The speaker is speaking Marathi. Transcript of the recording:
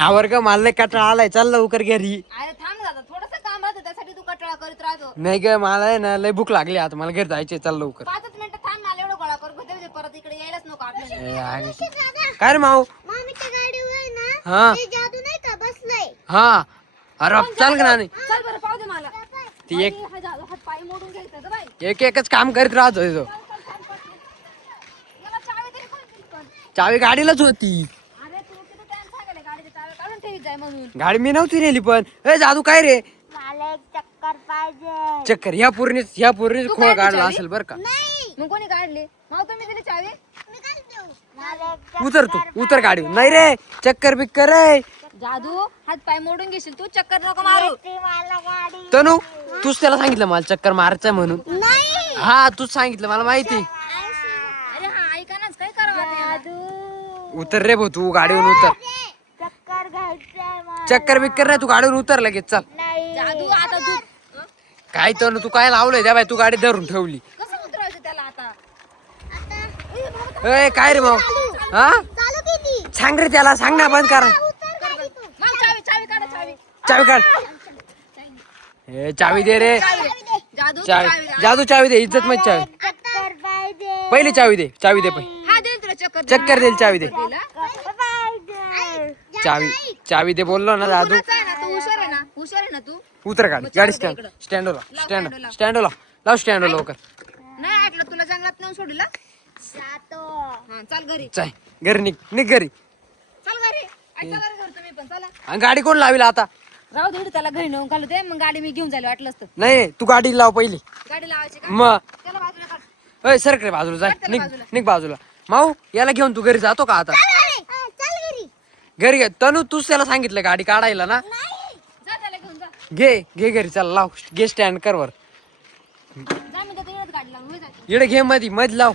आवर ग मला लय कंटाळा आलाय, चल लवकर घरी. अरे थांब दादा, थोडंसं काम राहतं त्यासाठी तू कटाळा करीत राहतो. नाही ग मला आहे ना लय भूक लागली, आता मला घरी जायचे, चल लवकर. 5 मिनिटं थांब, मला एवढं गोळा करू दे, परत इकडे यायलाच नको आपल्याला. काय रे माऊ? मामीच्या गाडीवर ना हा ते जादू नाही का बसलंय. हा अरे चल ग नानी. चल बरं, पाहू दे मला. ती एक हा जादू हात पाय मोडून घ्यायचं ग बाई. एक एकच काम करीत राहतो तो. याला चावी तरी कोणती पण. चावी गाडीलाच होती. अरे तू किती टाइम सांगायला गाडीची चावी काढून ठेवीत जाय म्हणून. गाडी मी नव्हती नेली पण. ए जादू काय रे? मला एक चक्कर पाहिजे. चक्कर ह्या पूर्णीच तू खोळ काढली काढला चावी? असेल बर का. नाही मग कोणी काढली? माव तुम्ही दिली चावी? मी काय देऊ. मला एक उतर तू उतर गाडी. नाही रे चक्कर बिक्कर रे. जादू हात पाय मोडून घेशील तू, चक्कर नको मारू. ती मला गाडी. तनू तूच त्याला सांगितलं मला चक्कर मारायचं म्हणून. नाही हा तूच सांगितलं मला माहिती. अरे हा ऐका नाच, काय करावं आता याला? जादू उतर रे भाऊ तू गाडीवरून उतर. चक्कर घ्यायचंय मला. चक्कर बिक्कर नाही, तू गाडीवरून उतर लगेच चल. नाही जादू आता तू काय तनू तू काय लावलंय त्या बाई, तू गाडी धरून ठेवली. कसं उतरवायचं त्याला आता? ए काय रे भाऊ? हा चालू केली. सांग रे त्याला, सांग ना बंद करा. उतर गाडी तू. मग चावी चावी काढा, चावी. चावी काढ. ए चावी दे रे. जादू चावी चावी द्या. जादू चावी दे, इज्जत मध्ये चावी. चक्कर पाहिजे. पहिली चावी दे, चावी दे पहिले. हा देईल तुला चक्कर. चक्कर देईल चावी दे. दिला? चक्कर पाहिजे. चावी दे बोललो ना जादू. कुणाचं आहे ना, तू हुशार आहे ना, हुशार आहे ना तू. उतर गाडी, मग गाडी चावी दे इकडं. स्टँडवर लाव स्टँड stand ला. स्टँडवर लाव स्टँडवर लवकर. नाही ऐकलं तुला जंगलात नेऊन सोडला. जातो. हा चल घरी, चाय घरी निघ घरी. चल घरी. चला घरी तुम्ही पण चला. आणि गाडी कोण लाविला आता? राहू दे त्याला घरी नेऊन घालू दे, मग गाडी मी घेऊन जायला वाटलं असतं. नाही तू गाडी लाव पहिली. गाडी लावायची का? मग त्याला बाजूला काढ. सरक रे बाजूला जाय. त्याला निघ बाजूला. निघ बाजूला. माऊ याला घेऊन तू घरी जातो का आता? चल घरी. घरी घे तनू, तूच त्याला सांगितलं गाडी काढायला ना. जा त्याला घेऊन जा. घे घरी चल, लाव घे स्टँड कर वर. जा मी त्याच्या गाडी लावून होय जा. इकडे घे मधी लाव.